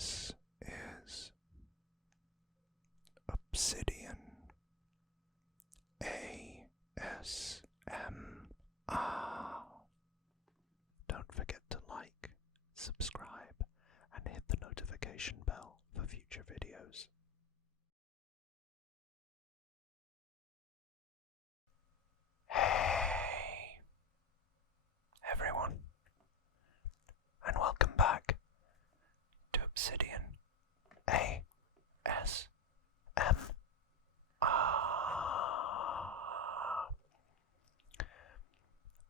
This is Obsidian ASMR. Don't forget to like, subscribe, and hit the notification bell for future videos. Hey everyone, and welcome back to Obsidian ASMR.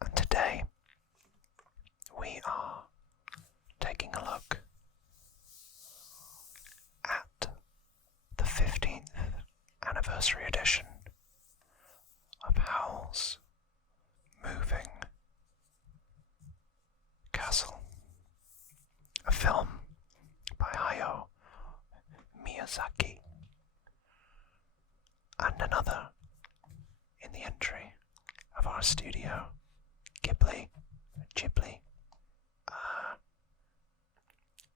And today we are taking a look at the 15th anniversary edition of Howl's Moving Castle, a film by Hayao Miyazaki, and another in the entry of our studio Ghibli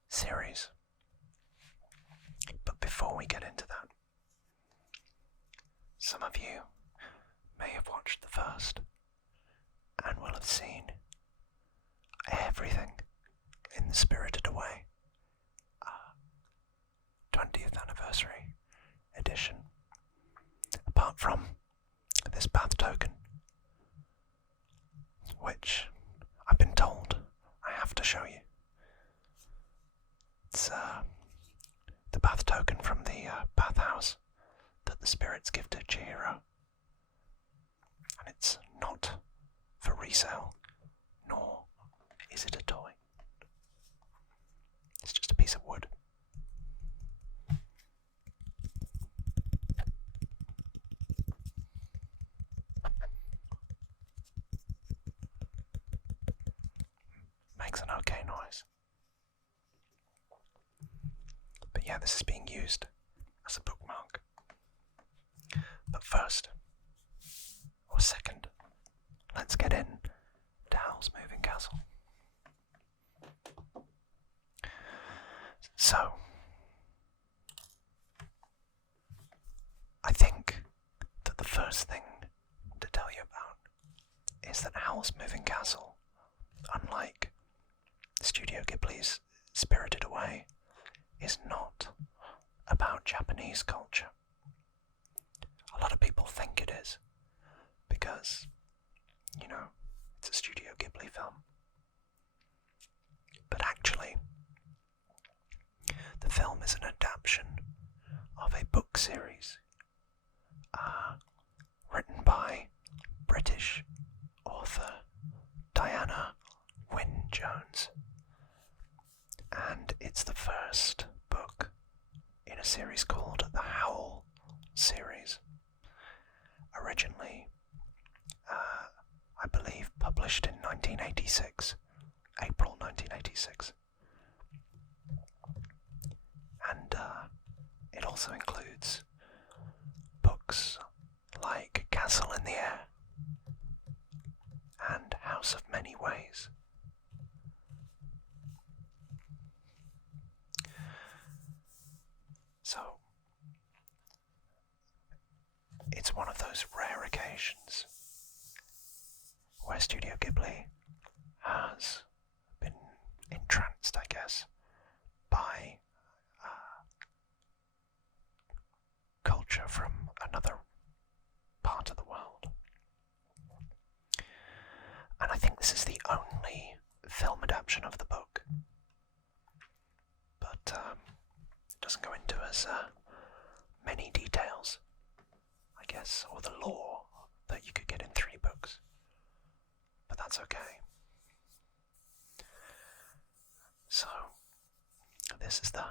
series. But before we get into that, some of you may have watched the first and will have seen everything in the Spirited Away 20th anniversary edition, apart from this bath token, which I've been told I have to show you. It's the bath token from the bathhouse that the spirits give to Chihiro, and it's not for resale, nor is it a toy. It's just a piece of wood. Makes an okay noise. But yeah, this is being used as a bookmark. But first, or second, let's get in to Howl's Moving Castle. So, I think that the first thing to tell you about is that Howl's Moving Castle, unlike Studio Ghibli's Spirited Away, is not about Japanese culture. A lot of people think it is, because, you know, it's a Studio Ghibli film. But actually, the film is an adaptation of a book series written by British author Diana Wynne Jones. And it's the first book in a series called the Howl series. Originally, I believe, published in 1986, April 1986. And it also includes books like Castle in the Air and House of Many Ways. So, it's one of those rare occasions where Studio Ghibli has been entranced, I guess, by culture from another part of the world. And I think this is the only film adaptation of the book. But it doesn't go into as many details, I guess, or the lore that you could get in 3 books. But that's okay. So, this is the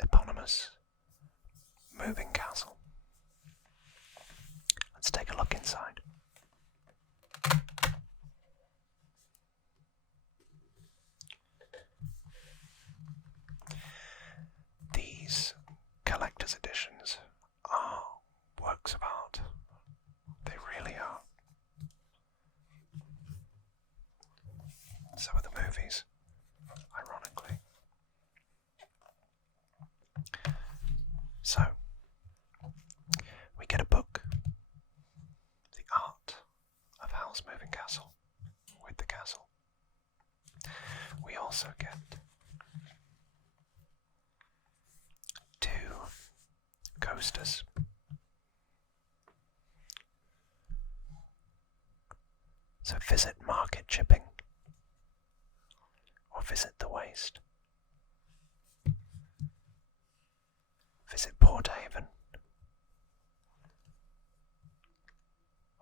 eponymous Moving Castle. Let's take a look inside. These collector's editions are works of art. They really are. So are the movies, ironically. So, we get a book, The Art of Howl's Moving Castle, with the castle. We also get 2 coasters. So visit Market Chipping, or visit the Waste. Visit Port Haven,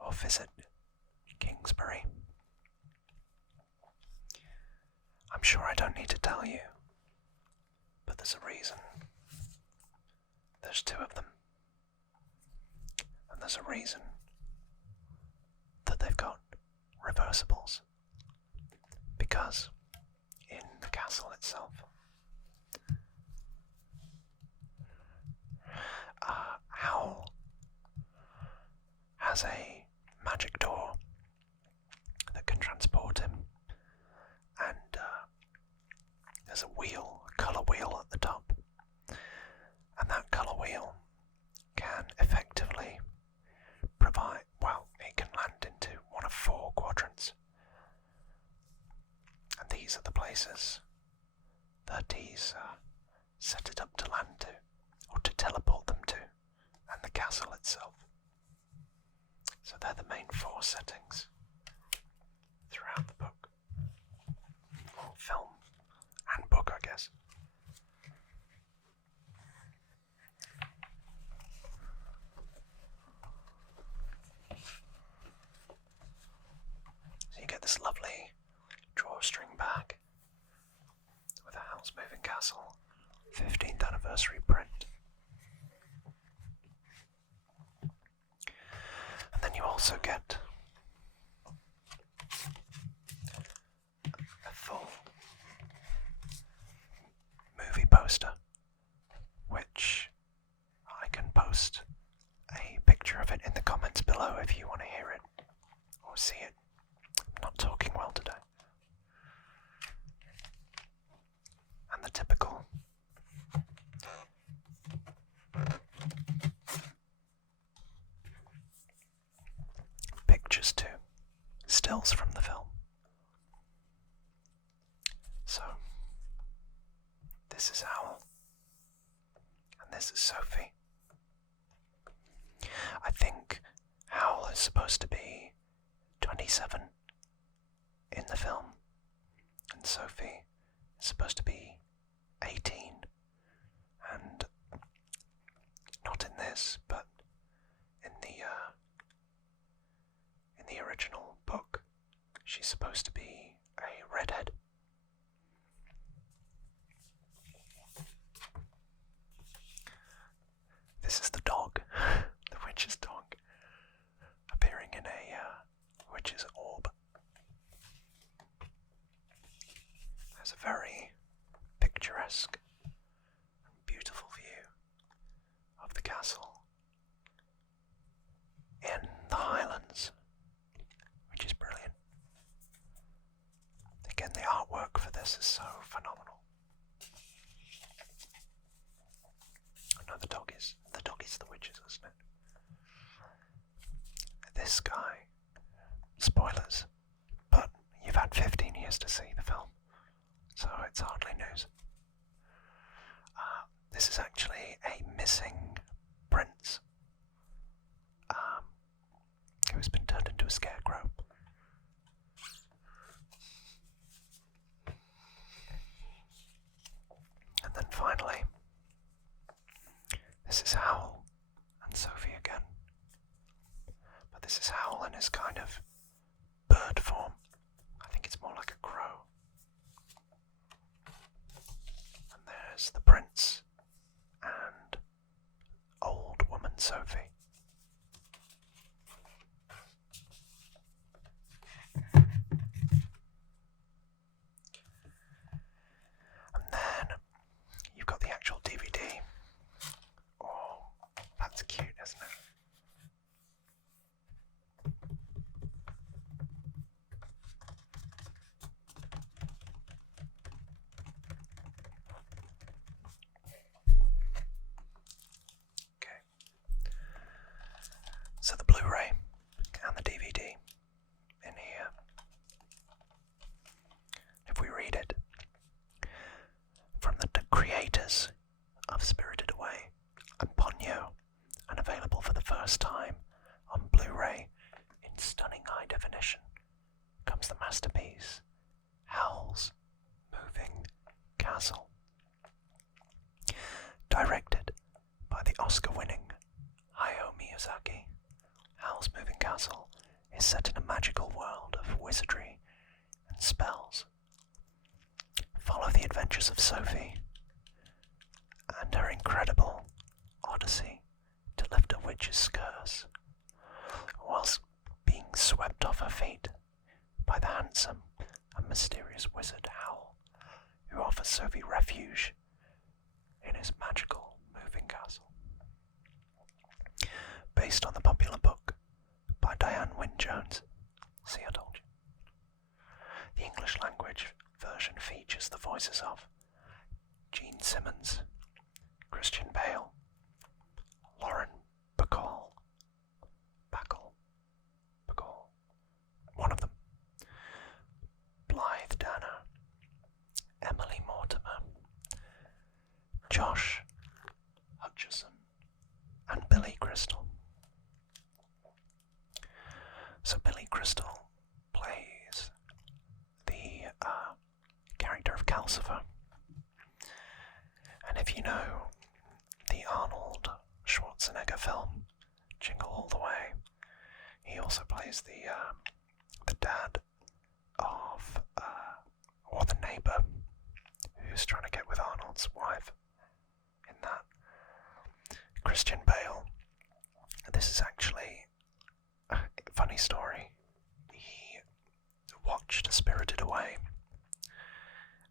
or visit Kingsbury. I'm sure I don't need to tell you, but there's a reason. There's 2 of them. And there's a reason that they've got reversibles. Because in the castle itself, Howl has a magic door that can transport him, and there's a wheel, a colour wheel at the top, and that colour wheel can effectively provide, well, it can land into one of 4 quadrants, and these are the places that he's set it up to land to, or to teleport them to, and the castle itself. So they're the main 4 settings throughout the book, or film and book, I guess. So you get this lovely drawstring bag with a Howl's Moving Castle 15th anniversary print. And then you also get a full movie poster, which I can post a picture of it in the comments below if you want to hear it or see it. I'm not talking well today. And the typical pictures too, stills from the film. So, this is Howl, and this is Sophie. I think Howl is supposed to be 27 in the film, and Sophie is supposed to be 18, and not in this, but in the original book, she's supposed to be a redhead. This is the dog, the witch's dog, appearing in a witch's orb. There's a very picturesque and beautiful view of the castle in the Highlands, which is brilliant. Again, the artwork for this is so phenomenal. No, the dog is the witches, isn't it? This guy, spoilers, but you've had 15 years to see the film, so it's hardly news. This is actually a missing prince who's been turned into a scarecrow. And then finally, this is Howl and Sophie again. But this is Howl in his kind of bird form. I think it's more like a crow. And there's the prince and old woman Sophie. And then you've got the actual DVD. Oh, that's cute, isn't it? adventures of Sophie and her incredible odyssey to lift a witch's curse, whilst being swept off her feet by the handsome and mysterious wizard Howl, who offers Sophie refuge in his magical moving castle. Based on the popular book by Diane Wynne Jones. See, I told you. The English language version features the voices of Gene Simmons, Christian Bale, Lauren Bacall, one of them, Blythe Danner, Emily Mortimer, Josh Hutcherson, and Billy Crystal. So Billy Crystal plays the character of Calcifer. And if you know the Arnold Schwarzenegger film, Jingle All the Way, he also plays the dad of, or the neighbour who's trying to get with Arnold's wife in that. Christian Bale. This is actually a funny story. He watched Spirited Away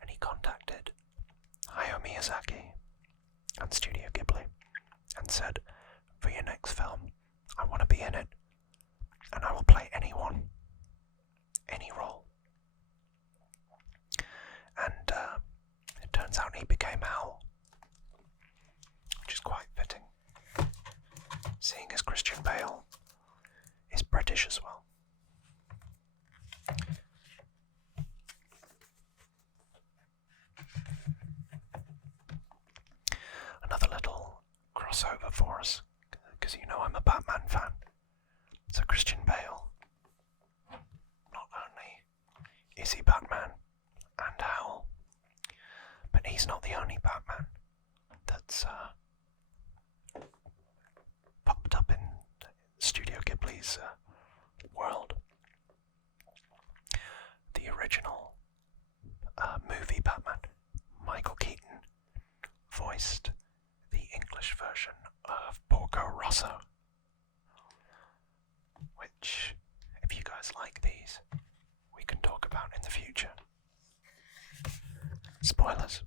and he contacted Hayao Miyazaki and Studio Ghibli and said, for your next film, I want to be in it and I will play anyone, any role. And it turns out he became Howl, which is quite fitting, seeing as Christian Bale is British as well. Another little crossover for us, because you know I'm a Batman fan. So Christian Bale, not only is he Batman and Howl, but he's not the only Batman that's popped up in Studio Ghibli's world. The original movie Batman, Michael Keaton, voiced the English version of Porco Rosso, which, if you guys like these, we can talk about in the future. Spoilers.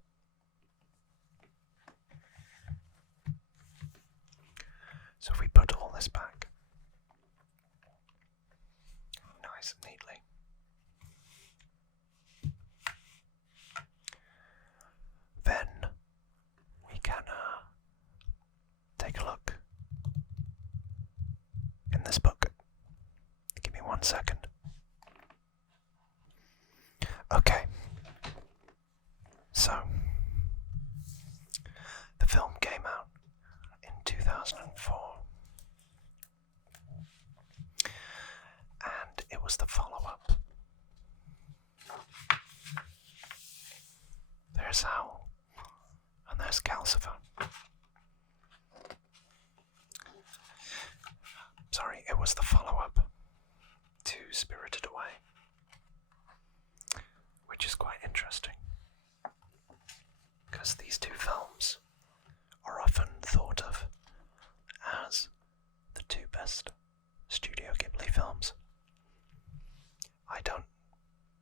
So if we put all this back nice and neatly, then we can take a look in this book. Give me 1 second. Okay. So, the film came out in 2004. And it was the follow-up. There's Howl. And there's Calcifer. Sorry, it was the follow-up to Spirited Away, which is quite interesting, because these two films are often thought of as the two best Studio Ghibli films. I don't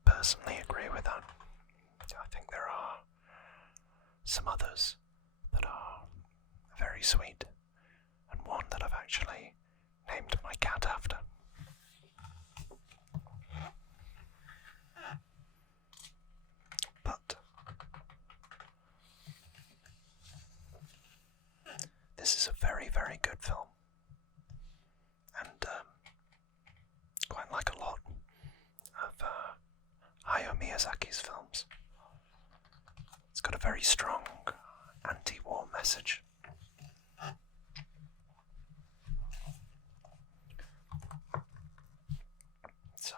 personally agree with that. I think there are some others that are very sweet, and one that I've actually named my cat after. But this is a very, very good film, and quite like a lot of Hayao Miyazaki's films. It's got a very strong anti-war message. So,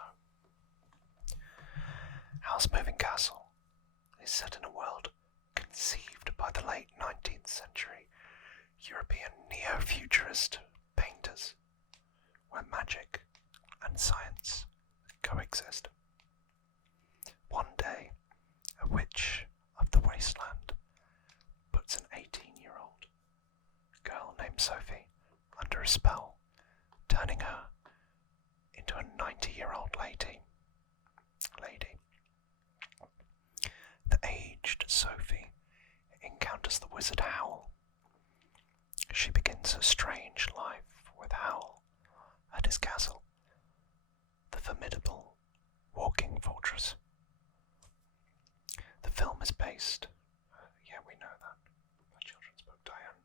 Howl's Moving Castle is set in a world conceived by the late 19th century European neo-futurist painters, where magic and science coexist. One day, a witch of the wasteland Sophie encounters the wizard Howl. She begins her strange life with Howl at his castle, the formidable walking fortress. The film is based, yeah, we know that, by children's book Diane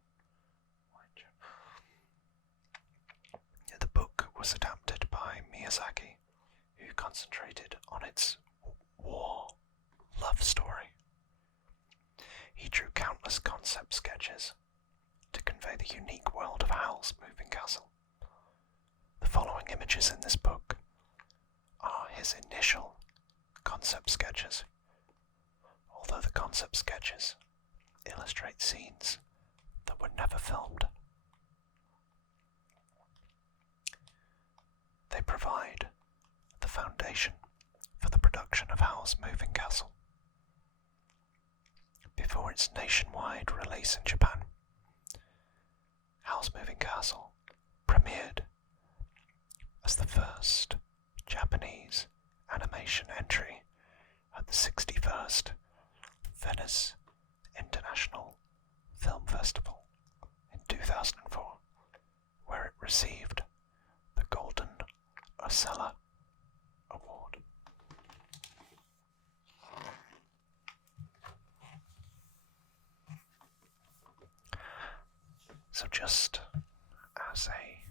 White. The book was adapted by Miyazaki, who concentrated on its war love story. He drew countless concept sketches to convey the unique world of Howl's moving castle. The following images in this book are his initial concept sketches, although the concept sketches illustrate scenes that were never filmed. They provide the foundation for the production of Howl's moving castle. Before its nationwide release in Japan, Howl's Moving Castle premiered as the first Japanese animation entry at the 61st Venice International Film Festival in 2004, where it received the Golden Osella Award. So just as a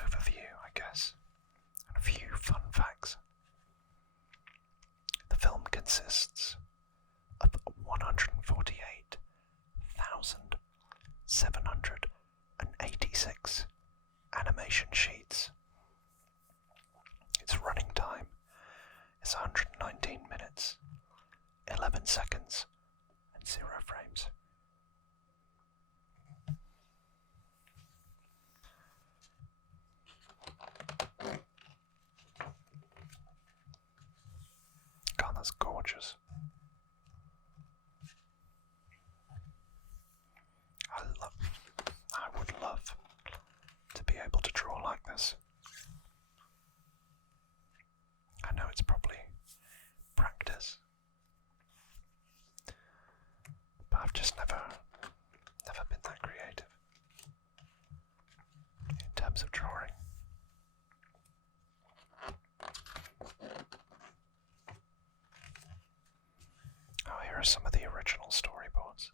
overview, I guess, and a few fun facts. The film consists of 148,786 animation sheets. Its running time is 119 minutes, 11 seconds, and 0 frames. God, that's gorgeous. I would love to be able to draw like this. I know it's probably practice, but I've just never been that creative in terms of drawing. Oh, here are some of the original storyboards.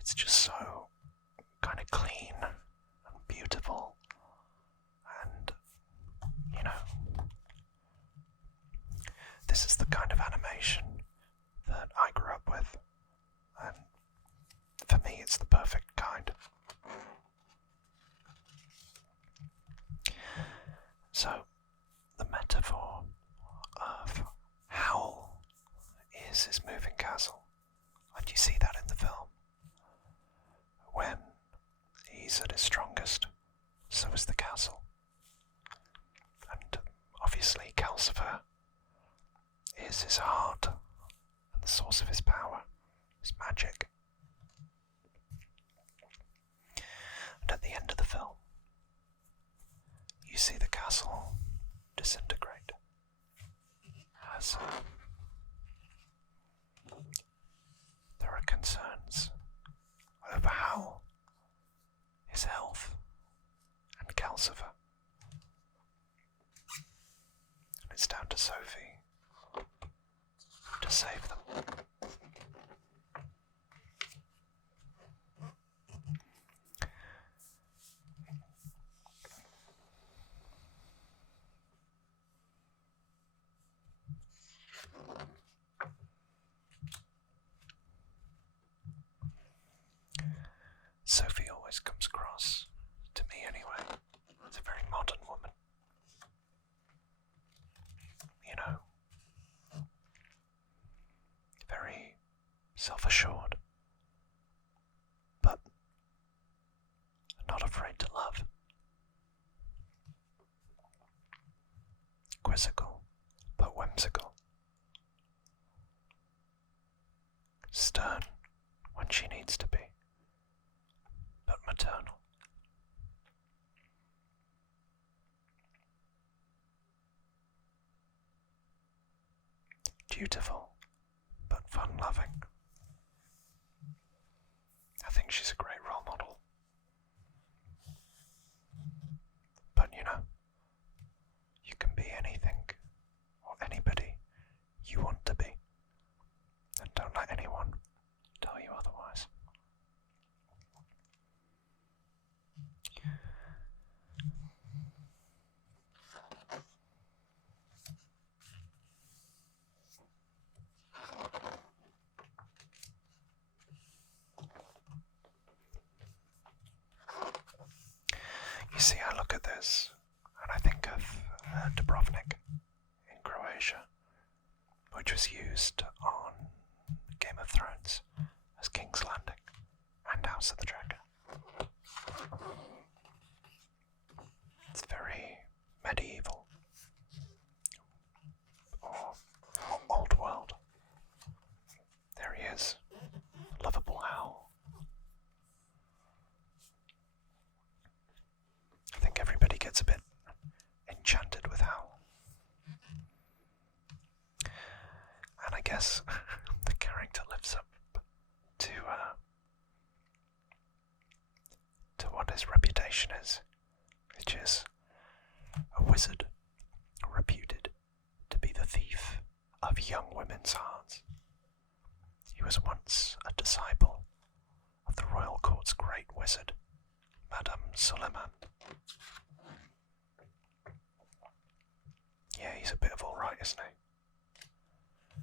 It's just so kind of clean and beautiful, and you know, this is the kind of animation that I grew up with, and for me it's the perfect kind. So the metaphor of Howl is his moving castle, and you see that in the film. When he's at his strongest, so is the castle. And obviously Calcifer is his heart and the source of his power, his magic. And at the end of the film, you see the castle disintegrate as there are concerns over Howl, his health, and Calcifer. And it's down to Sophie to save them. Sophie always comes across, to me anyway, as a very modern woman. You know, very self-assured, but quizzical but whimsical, stern when she needs to be, but maternal. Dutiful but fun-loving. I think she's a great role model. But you can be anything or anybody you want to be, and don't let anyone tell you otherwise. You see, I look at this and I think of Dubrovnik in Croatia, which was used on Game of Thrones as King's Landing and House of the Dragon. It's very medieval or old world. There he is, lovable Howl. I think everybody gets a bit enchanted with Howl. And I guess the character lives up to what his reputation is, which is a wizard reputed to be the thief of young women's hearts. He was once a disciple of the royal court's great wizard, Madame Suleiman. Yeah, he's a bit of alright, isn't he?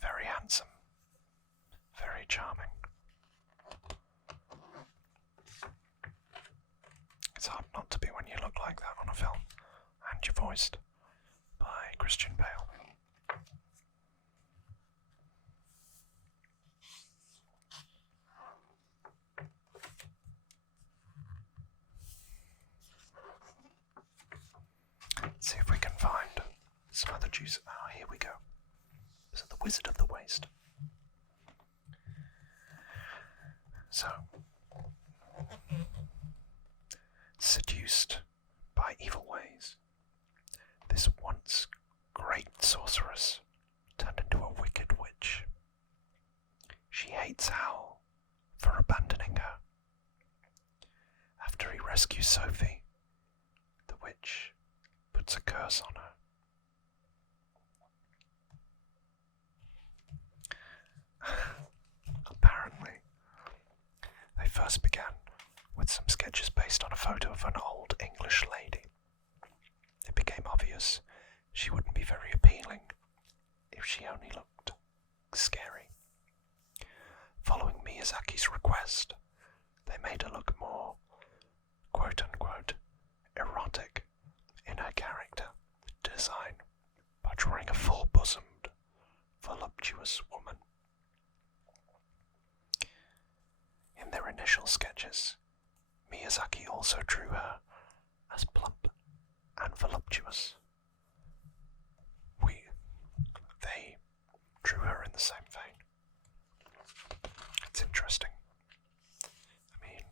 Very handsome, very charming. It's hard not to be when you look like that on a film, and you're voiced by Christian Bale. Let's see if we can find some other juice. Ah, here we go. So the Wizard of the Waste. So, seduced by evil ways, this once great sorceress turned into a wicked witch. She hates Howl for abandoning her. After he rescues Sophie, the witch puts a curse on her. Apparently, they first began with some sketches based on a photo of an old English lady. It became obvious she wouldn't be very appealing if she only looked scary. Following Miyazaki's request, they made her look more, quote-unquote, erotic in her character design by drawing a full-bosomed, voluptuous woman. In their initial sketches, Miyazaki also drew her as plump and voluptuous. They drew her in the same vein. It's interesting. I mean,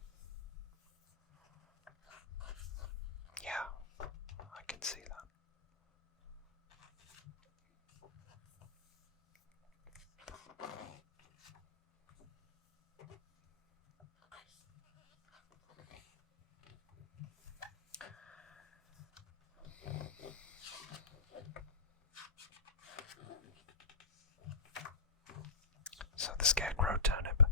yeah, I can see that. So the scarecrow turnip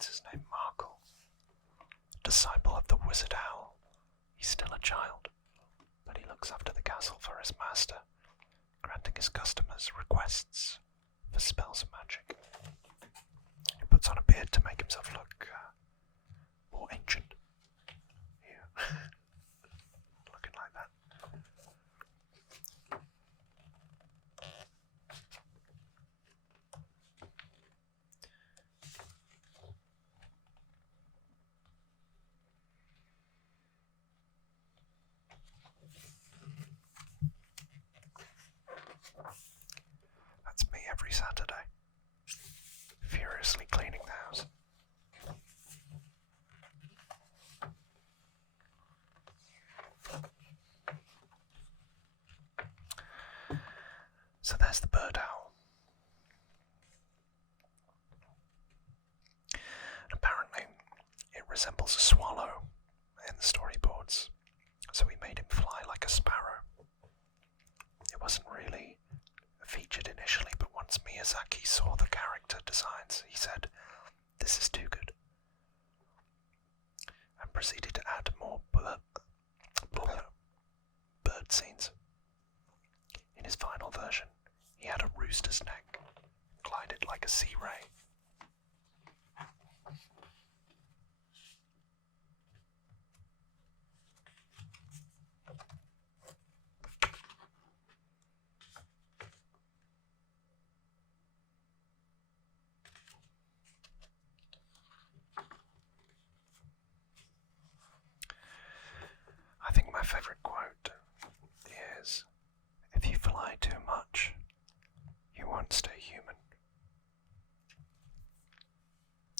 what's his name? Markle. Disciple of the wizard Howl. He's still a child, but he looks after the castle for his master, granting his customers requests for spells and magic. He puts on a beard to make himself look more ancient. Yeah. Looking like that. That's me every Saturday, furiously cleaning the house. So there's the bird owl. And apparently it resembles a swallow in the storyboards, so we made him fly like a sparrow. It wasn't really featured initially, but once Miyazaki saw the character designs, he said, "This is too good," and proceeded to add more bird scenes. In his final version, he had a rooster's neck, glided like a sea ray. I think my favourite quote is, "If you fly too much, you won't stay human."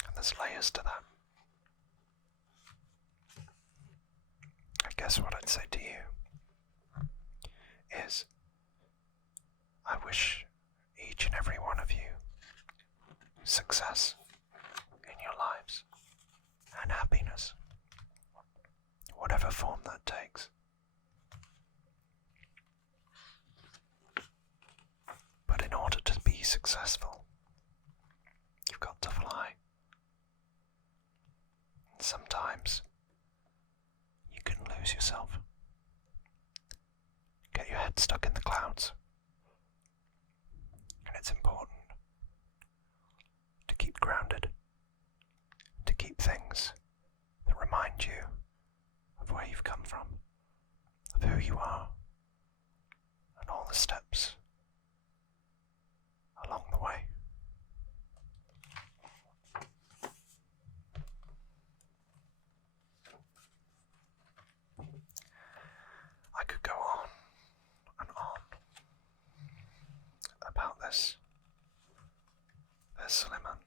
And there's layers to that. I guess what I'd say to you is, I wish each and every one of you success in your lives and happiness, whatever form that takes. But in order to be successful, you've got to fly. And sometimes you can lose yourself, get your head stuck in the clouds. And it's important to keep grounded, to keep things that remind you of where you've come from, of who you are, and all the steps along the way. I could go on and on about this. There's Suleiman.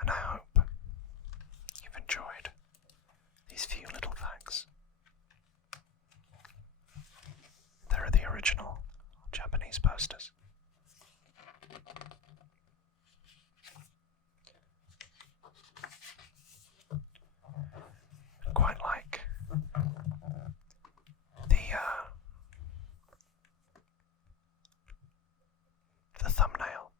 And I hope you've enjoyed these few little facts. There are the original Japanese posters. Quite like the thumbnail.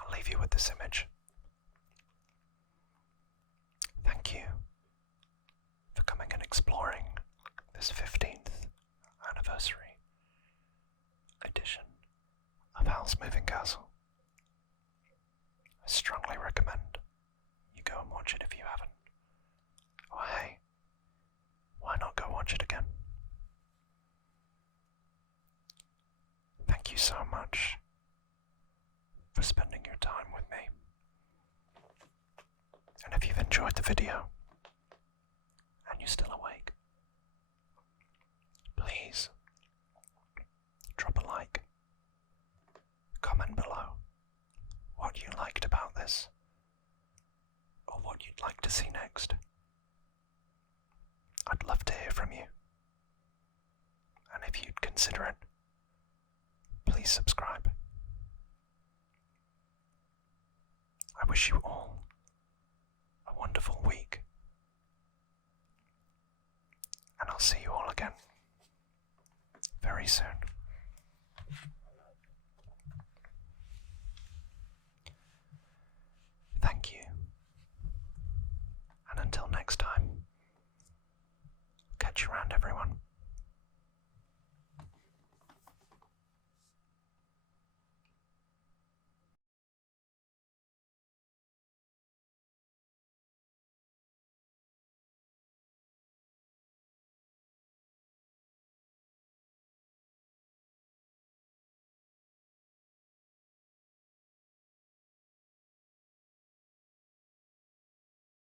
I'll leave you with this image. Thank you for coming and exploring this 15th anniversary edition of Howl's Moving Castle. I strongly recommend you go and watch it if you haven't. Or hey, why not go watch it again? Thank you so much for spending your time with me. And if you've enjoyed the video, and you're still awake, please drop a like, comment below what you liked about this, or what you'd like to see next. I'd love to hear from you. And if you'd consider it, please subscribe. I wish you all all again very soon. Thank you. And until next time, catch you around, everyone.